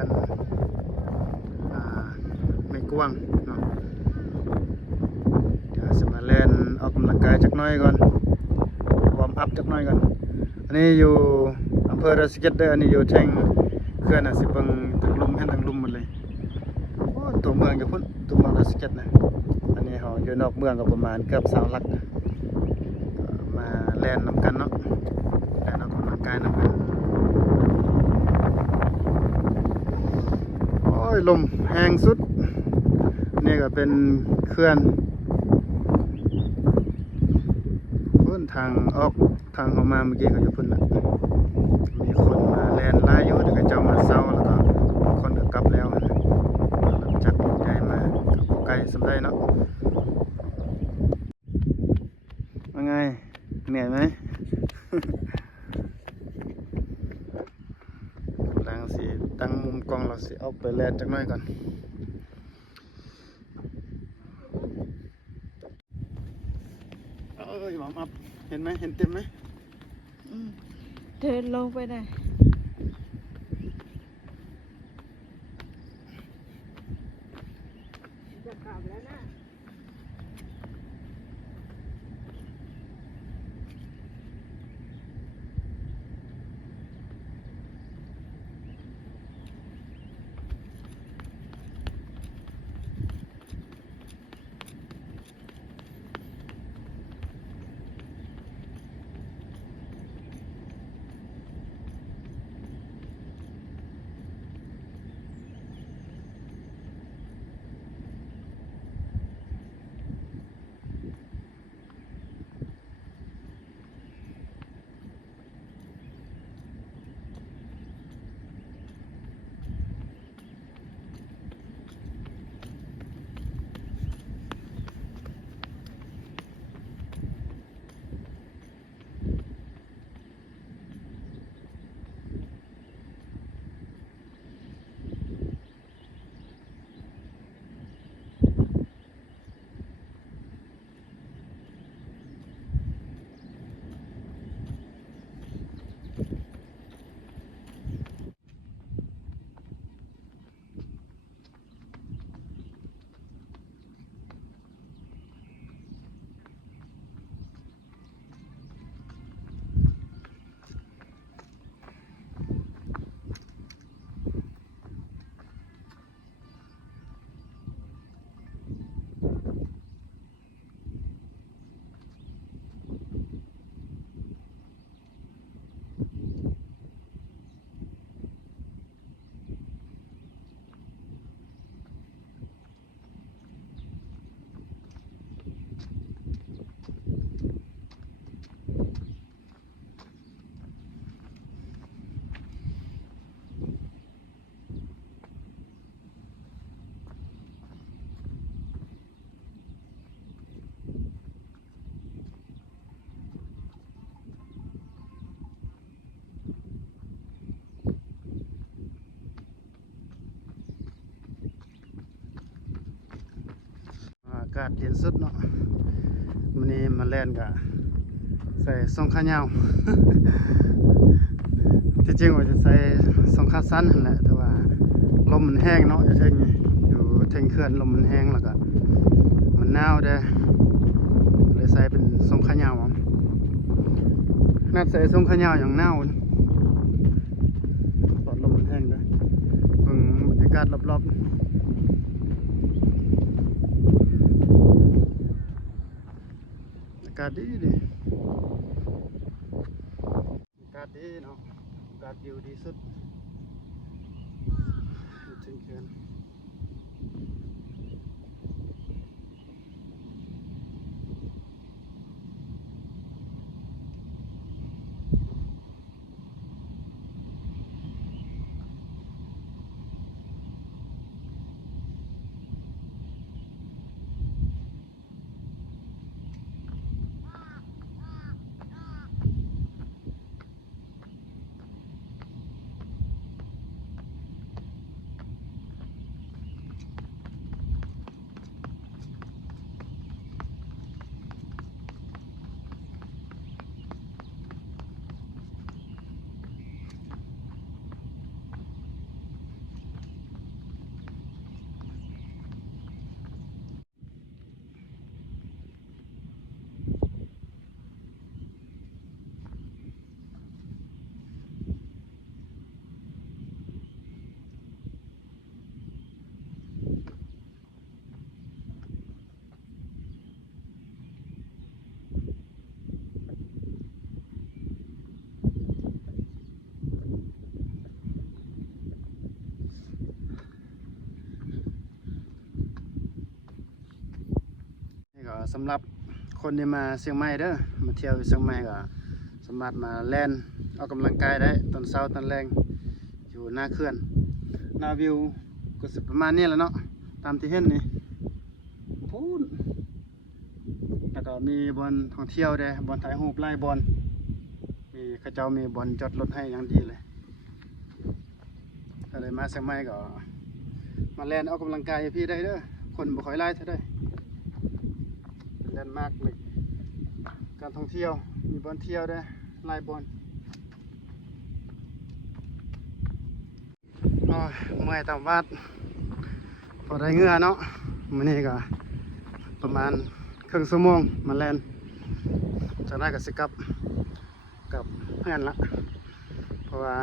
อนไม่กว้างเนาะเดี๋ยวจะมาเล่นออกกำลังกายจักหน่อยก่อนวอร์มอัพจักหน่อยก่อนอันนี้อยู่อำเภอราชเกตเด้ออันนี้อยู่แทงเขื่อนสิเบิ่งทั้งลุ่มแห่งทั้งลุ่มหมดเลยโอ้ตัวเมืองอยู่พุ่นตัวเมืองราชเกตนะอันนี้เฮาอยู่นอกเมืองก็ประมาณเกือบ20ลักมาเล่นนำกันเนาะเล่นออกกำลังกายนำกันโอ้ยลมแรงสุดนี่ก็เป็นเขื่อนพุ่นทางออกทางเข้ามาเมื่อกี้ก็อยู่พุ่นน่ะมีคนมาแล่นหลายอยู่แต่ก็เจ้ามาเซาแล้วก็คนก็กลับแล้วนะจากใหญ่มาก็ไกลสำได้เนาะว่าไงเหนื่อยไหม หลังสิตั้งมุมกล้องเราสิเอาไปแล่นจักหน่อยก่อนวอร์มอัพเห็นไหมเห็นเต็มไหมเดินลงไปได้จะกลับแล้วนะอากาศเย็นสุดเนาะมื้อนี้มาแล่นก็ใส่ทรงขายาว ที่จริงว่าจะใส่ทรงขาสั้นนั่นแหละแต่ว่าลมมันแห้งเนาะอยู่เทิงเขื่อนลมมันแห้งแล้วก็มันหนาวเด้อเลยใส่เป็นทรงขายาวน่าใส่ทรงขายาวอย่างหนาวตอนลมมันแห้งเด้อเบิ่งบรรยากาศรอบๆอากาศดีอากาศดีเนาะอากาศวิวดีสุดถึงเขื่อน สำหรับคนที่มาเชียงใหม่เด้อมาเที่ยวเชียงใหม่ก็สามารถมาแล่นออกกำลังกายได้ตอนเช้าตอนแรงอยู่หน้าเขื่อนหน้าวิวก็สิประมาณนี้แหละเนาะตามที่เห็นนี่พูนแล้วก็มีบอนท่องเที่ยวได้บอนถ่ายรูปไล่บอนมีเขาเจ้ามีบอนจอดรถให้อย่างดีเลยก็เลยมาเชียงใหม่ก็มาแล่นออกกำลังกายอยู่พี่ได้เด้อคนบ่ค่อยไล่เท่าได้เป็นแลนด์มาร์คเลยการท่องเที่ยวมีบอนเที่ยวได้ไล่บอนโอ้ยเมื่อยตามวัดพอได้เหงื่อเนาะมื้อนี้ก็ประมาณครึ่งชั่วโมงมาแล่นจากนั้นก็สิกลับกับเพื่อนละเพราะว่า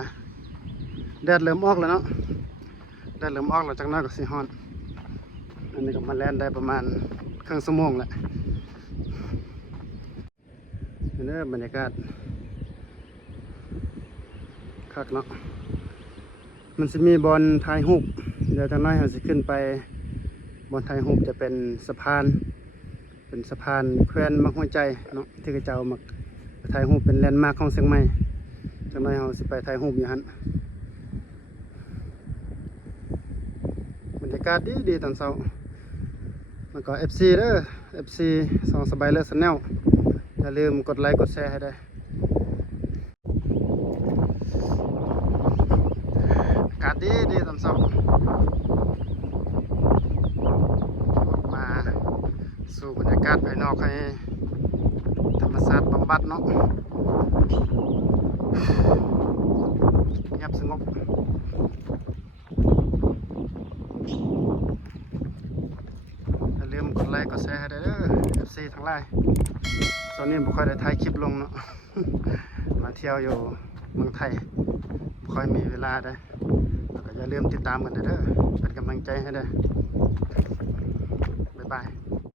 แดดเริ่มออกแล้วเนาะแดดเริ่มออกแล้วจากนั้นก็สิฮ้อนอันนี้ก็มาแล่นได้ประมาณครึ่งชั่วโมงแหละนี่เด้อบรรยากาศคักเนาะมันจะมีบอลถ่ายรูปเดี๋ยวจากนั้นเราจะขึ้นไปบอลถ่ายรูปจะเป็นสะพานแคว้นมักหัวใจเนาะที่กระเจ้ามักถ่ายรูปเป็นแลนด์มาร์คของเชียงใหม่จากนั้นเราจะไปถ่ายรูปอยู่ฮั่นบรรยากาศดีตอนเช้าแล้วก็ FC เด้อ FC สองสบายเลิศแนลอย่าลืมกดไลค์กดแชร์ให้ได้อากาศดีตอนเช้ามาสู่บรรยากาศภายนอกให้ธรรมชาติบำบัดเนาะเงียบสงบอย่าลืมกดไลค์กดแชร์ให้ได้เด้อ FC ทั้งหลายตอนนี้บ่ค่อยได้ถ่ายคลิปลงเนาะ มาเที่ยวอยู่เมืองไทยบ่ค่อยมีเวลาได้แล้วก็อย่าลืมติดตามกันเด้อเป็นกำลังใจให้ได้บ๊ายบาย